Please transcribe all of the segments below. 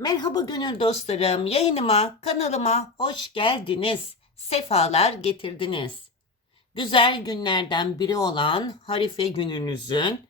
Merhaba gönül dostlarım. Yayınıma, kanalıma hoş geldiniz. Sefalar getirdiniz. Güzel günlerden biri olan Harife gününüzün,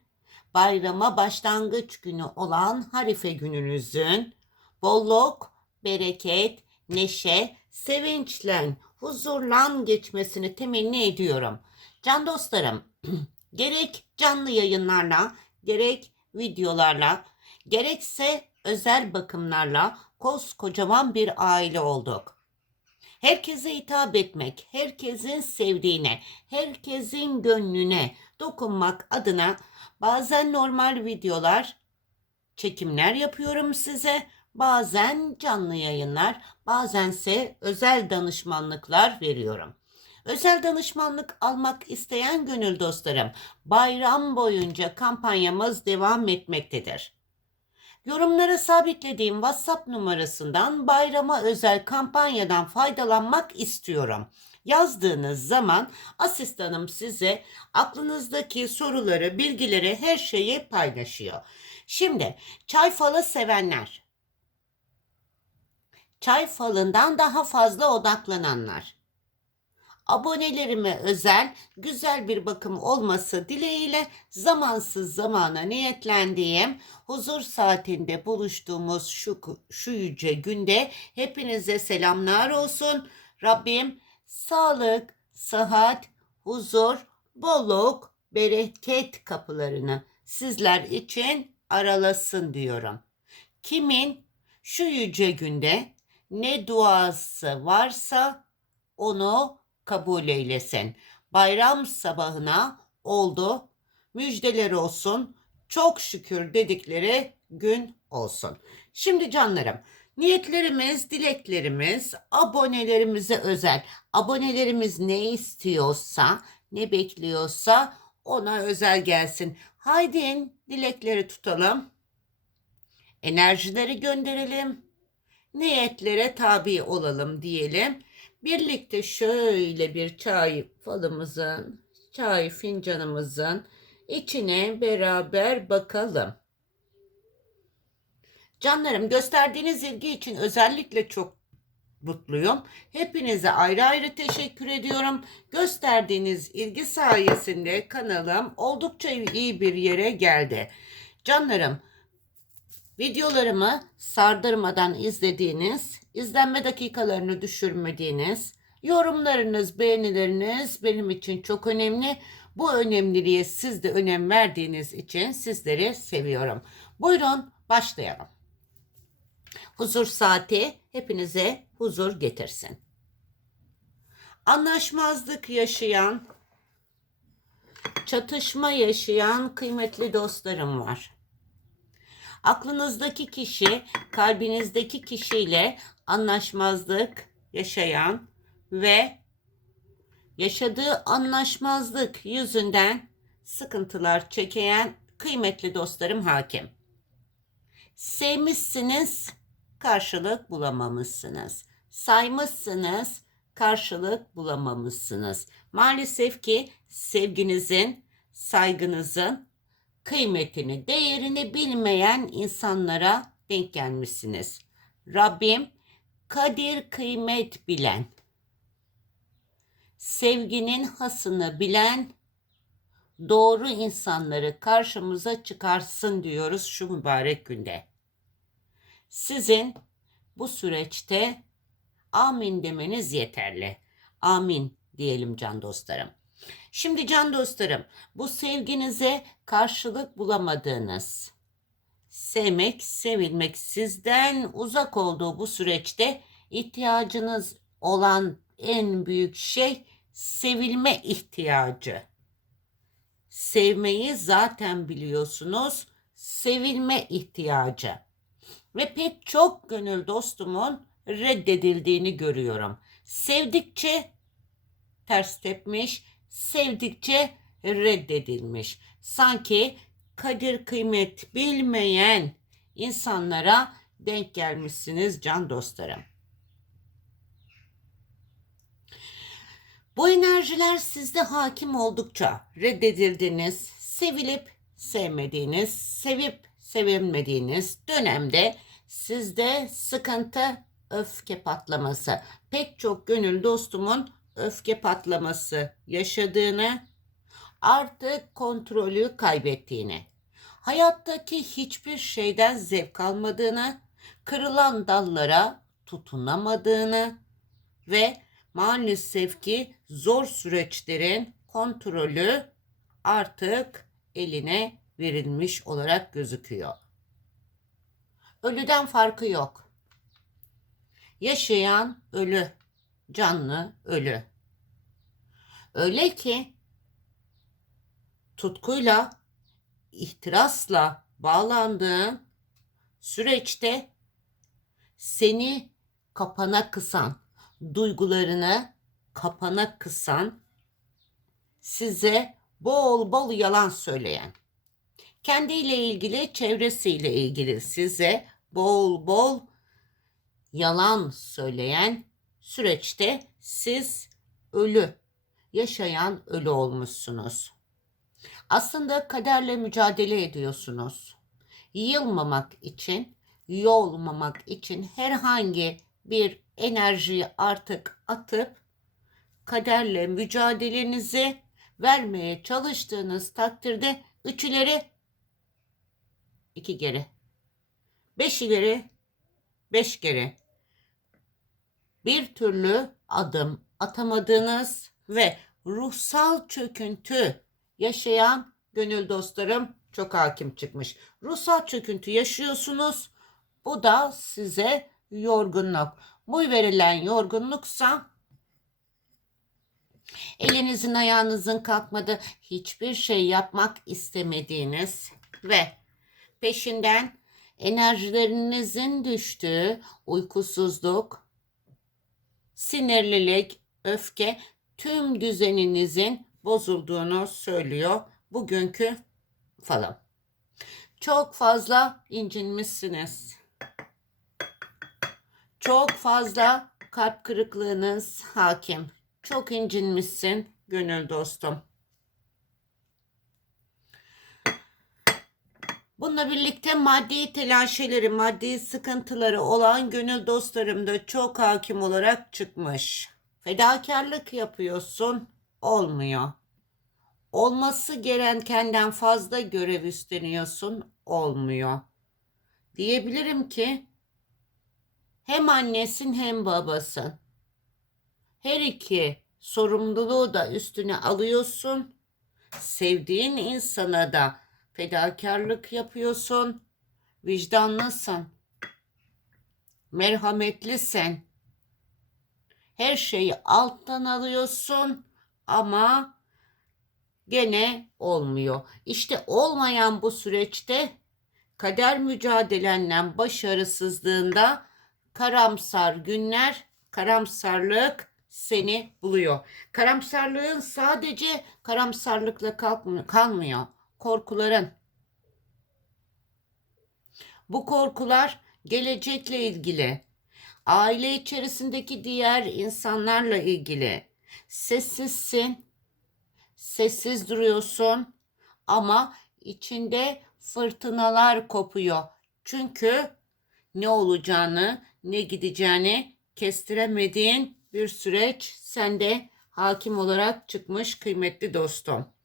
bayrama başlangıç günü olan Harife gününüzün, bolluk, bereket, neşe, sevinçle, huzurlan geçmesini temenni ediyorum. Can dostlarım, gerek canlı yayınlarla, gerek videolarla, gerekse özel bakımlarla koskocaman bir aile olduk. Herkese hitap etmek, herkesin sevdiğine, herkesin gönlüne dokunmak adına bazen normal videolar, çekimler yapıyorum size. Bazen canlı yayınlar, bazense özel danışmanlıklar veriyorum. Özel danışmanlık almak isteyen gönül dostlarım, bayram boyunca kampanyamız devam etmektedir. Yorumlara sabitlediğim WhatsApp numarasından bayrama özel kampanyadan faydalanmak istiyorum. Yazdığınız zaman asistanım size aklınızdaki soruları, bilgileri, her şeyi paylaşıyor. Şimdi çay falı sevenler, çay falından daha fazla odaklananlar, abonelerime özel güzel bir bakım olması dileğiyle zamansız zamana niyetlendiğim huzur saatinde buluştuğumuz şu, şu yüce günde hepinize selamlar olsun. Rabbim sağlık, sıhhat, huzur, bolluk, bereket kapılarını sizler için aralasın diyorum. Kimin şu yüce günde ne duası varsa onu kabul eylesin. Bayram sabahına oldu. Müjdeler olsun. Çok şükür dedikleri gün olsun. Şimdi canlarım, niyetlerimiz, dileklerimiz, abonelerimize özel. Abonelerimiz ne istiyorsa, ne bekliyorsa ona özel gelsin. Haydi dilekleri tutalım. Enerjileri gönderelim. Niyetlere tabi olalım diyelim. Birlikte şöyle bir çay falımızın, çay fincanımızın içine beraber bakalım. Canlarım gösterdiğiniz ilgi için özellikle çok mutluyum. Hepinize ayrı ayrı teşekkür ediyorum. Gösterdiğiniz ilgi sayesinde kanalım oldukça iyi bir yere geldi. Canlarım Videolarımı sardırmadan izlediğiniz, izlenme dakikalarını düşürmediğiniz, yorumlarınız, beğenileriniz benim için çok önemli. Bu önemliliğe siz de önem verdiğiniz için sizleri seviyorum. Buyurun başlayalım. Huzur saati hepinize huzur getirsin. Anlaşmazlık yaşayan, çatışma yaşayan kıymetli dostlarım var. Aklınızdaki kişi kalbinizdeki kişiyle anlaşmazlık yaşayan ve yaşadığı anlaşmazlık yüzünden sıkıntılar çeken kıymetli dostlarım hakim. Sevmişsiniz, karşılık bulamamışsınız. Saymışsınız, karşılık bulamamışsınız. Maalesef ki sevginizin, saygınızın kıymetini, değerini bilmeyen insanlara denk gelmişsiniz. Rabbim kadir kıymet bilen, sevginin hasını bilen doğru insanları karşımıza çıkarsın diyoruz şu mübarek günde. Sizin bu süreçte amin demeniz yeterli. Amin diyelim can dostlarım. Şimdi can dostlarım, bu sevginize karşılık bulamadığınız, sevmek, sevilmek sizden uzak olduğu bu süreçte ihtiyacınız olan en büyük şey sevilme ihtiyacı. Sevmeyi zaten biliyorsunuz, sevilme ihtiyacı. Ve pek çok gönül dostumun reddedildiğini görüyorum. Sevdikçe ters tepmiş, sevdikçe reddedilmiş. Sanki kadir kıymet bilmeyen insanlara denk gelmişsiniz can dostlarım. Bu enerjiler sizde hakim oldukça reddedildiniz, sevilip sevmediğiniz, sevip sevilmediğiniz dönemde Sizde sıkıntı öfke patlaması. Pek çok gönül dostumun öfke patlaması yaşadığını, artık kontrolü kaybettiğini, hayattaki hiçbir şeyden zevk almadığını, kırılan dallara tutunamadığını ve maalesef ki zor süreçlerin kontrolü artık eline verilmiş olarak gözüküyor. Ölüden farkı yok. Yaşayan ölü, canlı ölü. Öyle ki tutkuyla, ihtirasla bağlandığın süreçte seni kapana kısan, duygularını kapana kısan, size bol bol yalan söyleyen, kendiyle ilgili, çevresiyle ilgili size bol bol yalan söyleyen süreçte siz ölü, yaşayan ölü olmuşsunuz. Aslında kaderle mücadele ediyorsunuz. Yılmamak için, yolmamak için herhangi bir enerjiyi artık atıp kaderle mücadelenizi vermeye çalıştığınız takdirde üç ileri iki geri. Beş ileri beş geri. Bir türlü adım atamadığınız ve ruhsal çöküntü yaşayan gönül dostlarım çok hakim çıkmış. Ruhsal çöküntü yaşıyorsunuz. Bu da size yorgunluk. Bu verilen yorgunluksa elinizin ayağınızın kalkmadı, hiçbir şey yapmak istemediğiniz ve peşinden enerjilerinizin düştüğü uykusuzluk, sinirlilik, öfke tüm düzeninizin bozulduğunu söylüyor bugünkü falan. Çok fazla incinmişsiniz. Çok fazla kalp kırıklığınız hakim. Çok incinmişsin gönül dostum. Bununla birlikte maddi telaşeleri, maddi sıkıntıları olan gönül dostlarım da çok hakim olarak çıkmış. Fedakarlık yapıyorsun, olmuyor. Olması gerekenden fazla görev üstleniyorsun, olmuyor. Diyebilirim ki hem annesin hem babasın. Her iki sorumluluğu da üstüne alıyorsun. Sevdiğin insana da fedakarlık yapıyorsun. Vicdanlısın. Merhametlisin. Her şeyi alttan alıyorsun ama gene olmuyor. İşte olmayan bu süreçte kader mücadelenle başarısızlığında karamsar günler, karamsarlık seni buluyor. Karamsarlığın sadece karamsarlıkla kalmıyor. Korkuların. Bu korkular gelecekle ilgili, aile içerisindeki diğer insanlarla ilgili. Sessizsin, sessiz duruyorsun ama içinde fırtınalar kopuyor. Çünkü ne olacağını, ne gideceğini kestiremediğin bir süreç sende hakim olarak çıkmış kıymetli dostum.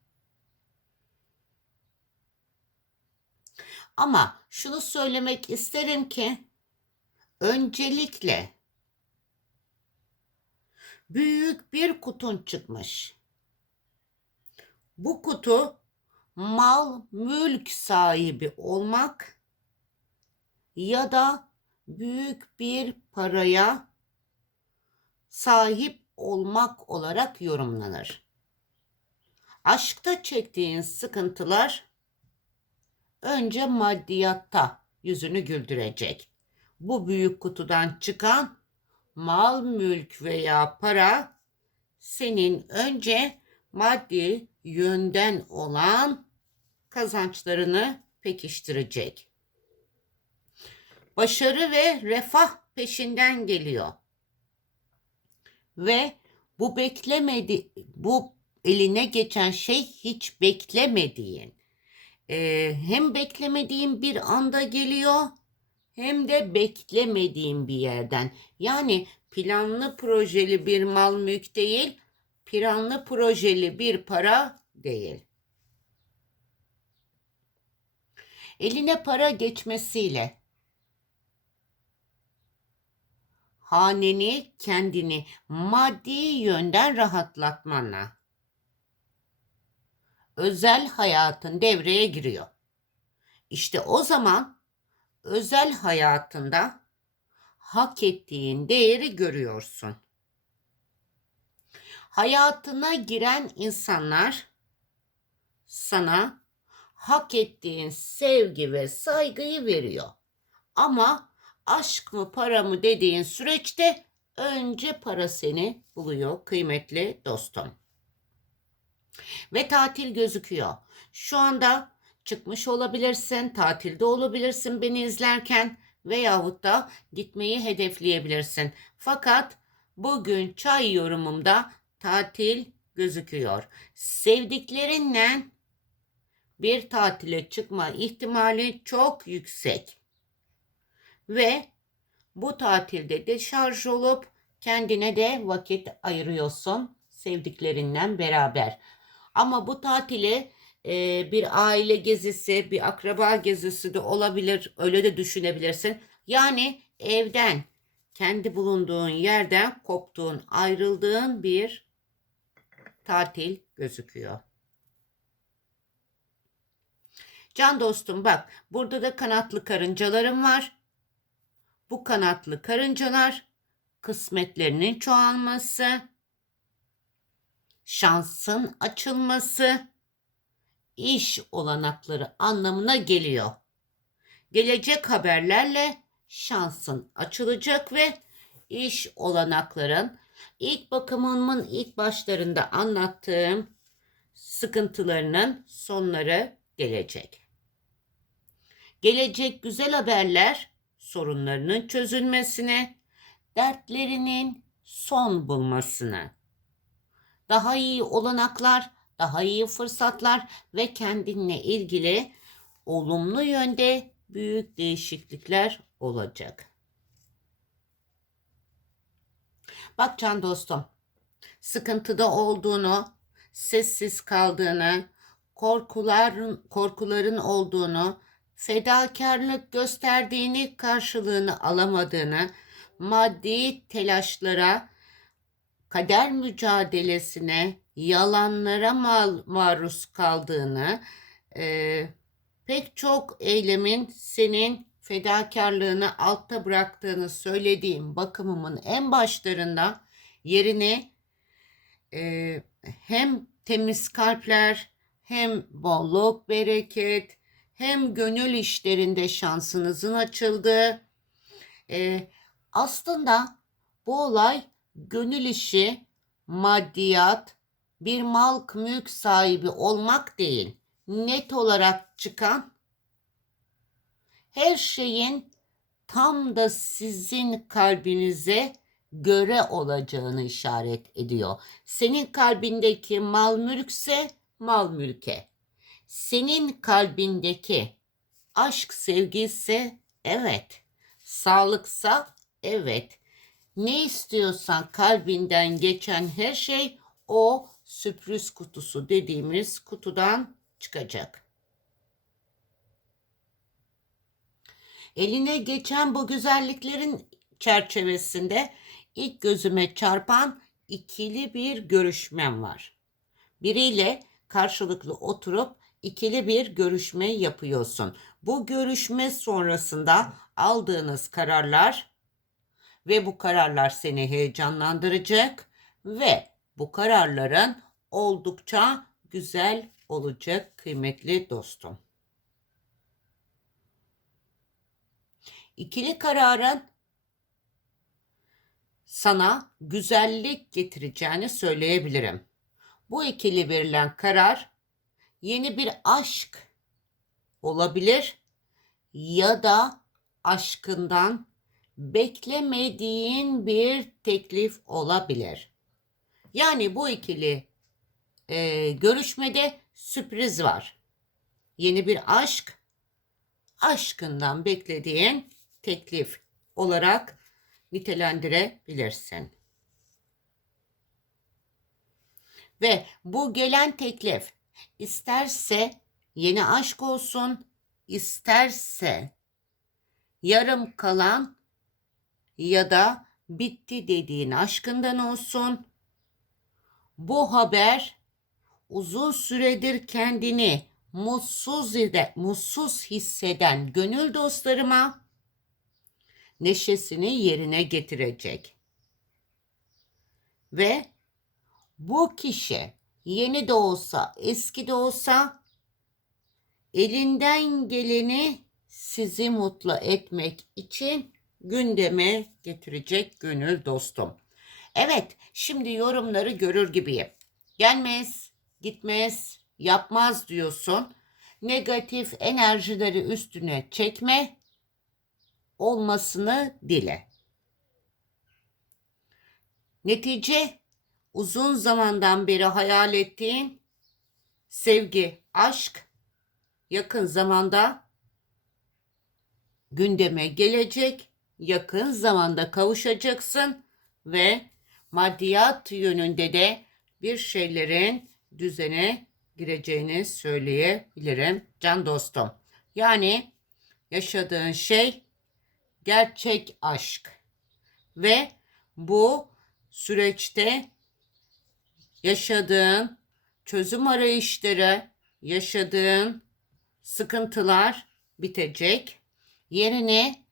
Ama şunu söylemek isterim ki öncelikle büyük bir kutun çıkmış. Bu kutu mal, mülk sahibi olmak ya da büyük bir paraya sahip olmak olarak yorumlanır. Aşkta çektiğin sıkıntılar önce maddiyatta yüzünü güldürecek. Bu büyük kutudan çıkan mal, mülk veya para senin önce maddi yönden olan kazançlarını pekiştirecek. Başarı ve refah peşinden geliyor. Ve bu beklemedi bu eline geçen şey hiç beklemediğin e, hem beklemediğin bir anda geliyor hem de beklemediğin bir yerden. Yani planlı projeli bir mal mülk değil, planlı projeli bir para değil. Eline para geçmesiyle haneni kendini maddi yönden rahatlatmanla özel hayatın devreye giriyor. İşte o zaman özel hayatında hak ettiğin değeri görüyorsun. Hayatına giren insanlar sana hak ettiğin sevgi ve saygıyı veriyor. Ama aşk mı para mı dediğin süreçte önce para seni buluyor kıymetli dostum. Ve tatil gözüküyor. Şu anda çıkmış olabilirsin, tatilde olabilirsin beni izlerken veyahut da gitmeyi hedefleyebilirsin. Fakat bugün çay yorumumda tatil gözüküyor. Sevdiklerinle bir tatile çıkma ihtimali çok yüksek. Ve bu tatilde de şarj olup kendine de vakit ayırıyorsun sevdiklerinden beraber. Ama bu tatili e, bir aile gezisi, bir akraba gezisi de olabilir. Öyle de düşünebilirsin. Yani evden, kendi bulunduğun yerden koptuğun, ayrıldığın bir tatil gözüküyor. Can dostum bak burada da kanatlı karıncalarım var. Bu kanatlı karıncalar kısmetlerinin çoğalması, şansın açılması, iş olanakları anlamına geliyor. Gelecek haberlerle şansın açılacak ve iş olanakların ilk bakımımın ilk başlarında anlattığım sıkıntılarının sonları gelecek. Gelecek güzel haberler sorunlarının çözülmesine, dertlerinin son bulmasına, daha iyi olanaklar, daha iyi fırsatlar ve kendinle ilgili olumlu yönde büyük değişiklikler olacak. Bak can dostum, sıkıntıda olduğunu, sessiz kaldığını, korkuların korkuların olduğunu, fedakarlık gösterdiğini, karşılığını alamadığını, maddi telaşlara, kader mücadelesine, yalanlara mal, maruz kaldığını, e, pek çok eylemin senin fedakarlığını altta bıraktığını söylediğim bakımımın en başlarında yerine e, hem temiz kalpler hem bolluk bereket hem gönül işlerinde şansınızın açıldığı e, aslında bu olay gönül işi maddiyat bir mal mülk sahibi olmak değil net olarak çıkan her şeyin tam da sizin kalbinize göre olacağını işaret ediyor. Senin kalbindeki mal mülkse mal mülke. Senin kalbindeki aşk sevgi ise evet. Sağlıksa evet. Ne istiyorsan kalbinden geçen her şey o sürpriz kutusu dediğimiz kutudan çıkacak. Eline geçen bu güzelliklerin çerçevesinde ilk gözüme çarpan ikili bir görüşmem var. Biriyle karşılıklı oturup ikili bir görüşme yapıyorsun. Bu görüşme sonrasında aldığınız kararlar ve bu kararlar seni heyecanlandıracak ve bu kararların oldukça güzel olacak kıymetli dostum. İkili kararın sana güzellik getireceğini söyleyebilirim. Bu ikili verilen karar yeni bir aşk olabilir ya da aşkından beklemediğin bir teklif olabilir. Yani bu ikili e, görüşmede sürpriz var. Yeni bir aşk, aşkından beklediğin teklif olarak nitelendirebilirsin. Ve bu gelen teklif isterse yeni aşk olsun, isterse yarım kalan ya da bitti dediğin aşkından olsun. Bu haber uzun süredir kendini mutsuz ede, mutsuz hisseden gönül dostlarıma neşesini yerine getirecek. Ve bu kişi yeni de olsa, eski de olsa elinden geleni sizi mutlu etmek için gündeme getirecek gönül dostum. Evet, şimdi yorumları görür gibiyim. Gelmez, gitmez, yapmaz diyorsun. Negatif enerjileri üstüne çekme. Olmasını dile. Netice uzun zamandan beri hayal ettiğin sevgi, aşk yakın zamanda gündeme gelecek. Yakın zamanda kavuşacaksın ve maddiyat yönünde de bir şeylerin düzene gireceğini söyleyebilirim can dostum. Yani yaşadığın şey gerçek aşk ve bu süreçte yaşadığın çözüm arayışları, yaşadığın sıkıntılar bitecek. Yerine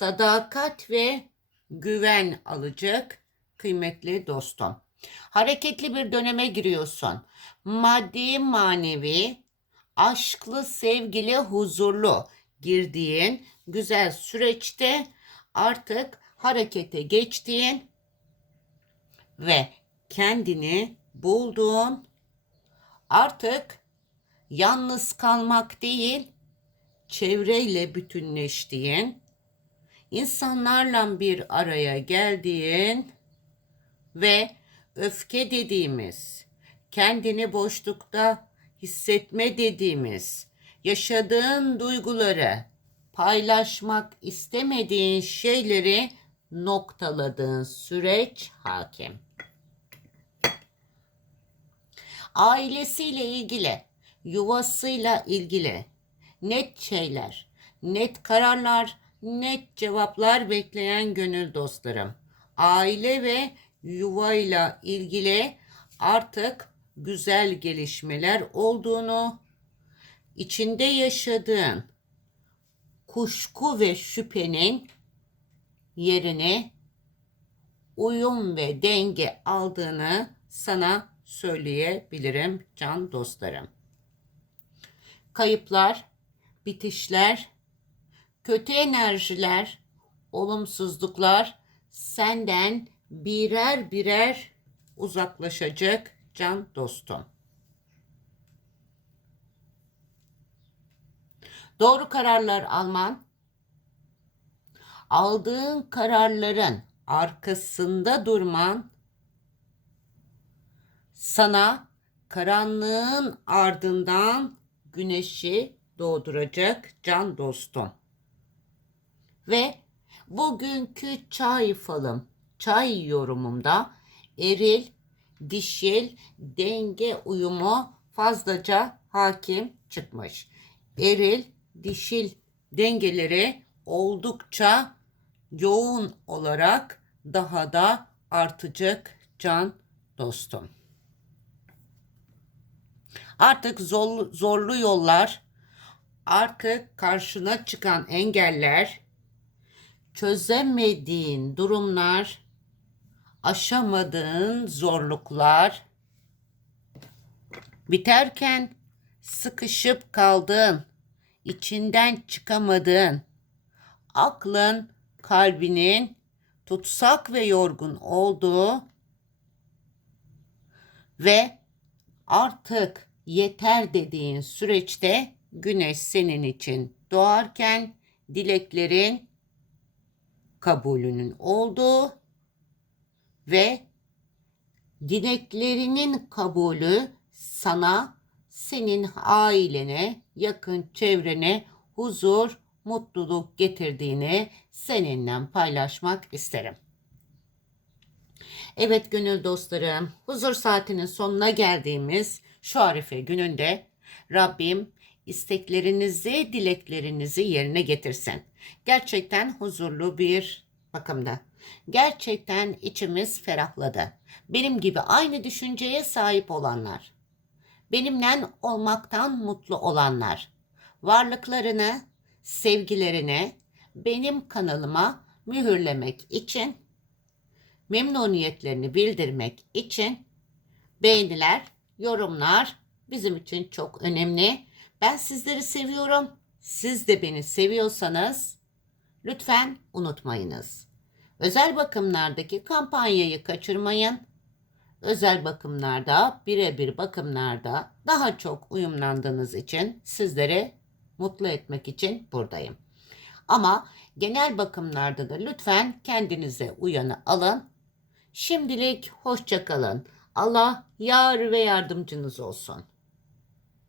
sadakat ve güven alacak kıymetli dostum. Hareketli bir döneme giriyorsun. Maddi, manevi, aşklı, sevgili, huzurlu girdiğin güzel süreçte artık harekete geçtiğin ve kendini bulduğun artık yalnız kalmak değil çevreyle bütünleştiğin insanlarla bir araya geldiğin ve öfke dediğimiz, kendini boşlukta hissetme dediğimiz, yaşadığın duyguları paylaşmak istemediğin şeyleri noktaladığın süreç hakim. Ailesiyle ilgili, yuvasıyla ilgili net şeyler, net kararlar, net cevaplar bekleyen gönül dostlarım. Aile ve yuvayla ilgili artık güzel gelişmeler olduğunu, içinde yaşadığın kuşku ve şüphenin yerini uyum ve denge aldığını sana söyleyebilirim can dostlarım. Kayıplar, bitişler, kötü enerjiler, olumsuzluklar senden birer birer uzaklaşacak can dostum. Doğru kararlar alman, aldığın kararların arkasında durman sana karanlığın ardından güneşi doğduracak can dostum. Ve bugünkü çay falım, çay yorumumda eril, dişil denge uyumu fazlaca hakim çıkmış. Eril, dişil dengeleri oldukça yoğun olarak daha da artacak can dostum. Artık zor, zorlu yollar, artık karşına çıkan engeller, çözemediğin durumlar, aşamadığın zorluklar biterken sıkışıp kaldığın, içinden çıkamadığın, aklın, kalbinin tutsak ve yorgun olduğu ve artık yeter dediğin süreçte güneş senin için doğarken dileklerin kabulünün olduğu ve dileklerinin kabulü sana, senin ailene, yakın çevrene huzur, mutluluk getirdiğini seninle paylaşmak isterim. Evet gönül dostlarım, huzur saatinin sonuna geldiğimiz şu arife gününde Rabbim isteklerinizi, dileklerinizi yerine getirsin. Gerçekten huzurlu bir bakımda. Gerçekten içimiz ferahladı. Benim gibi aynı düşünceye sahip olanlar, benimle olmaktan mutlu olanlar, varlıklarını, sevgilerini benim kanalıma mühürlemek için memnuniyetlerini bildirmek için beğeniler, yorumlar bizim için çok önemli. Ben sizleri seviyorum. Siz de beni seviyorsanız lütfen unutmayınız. Özel bakımlardaki kampanyayı kaçırmayın. Özel bakımlarda, birebir bakımlarda daha çok uyumlandığınız için sizleri mutlu etmek için buradayım. Ama genel bakımlarda da lütfen kendinize uyanı alın. Şimdilik hoşça kalın. Allah yar ve yardımcınız olsun.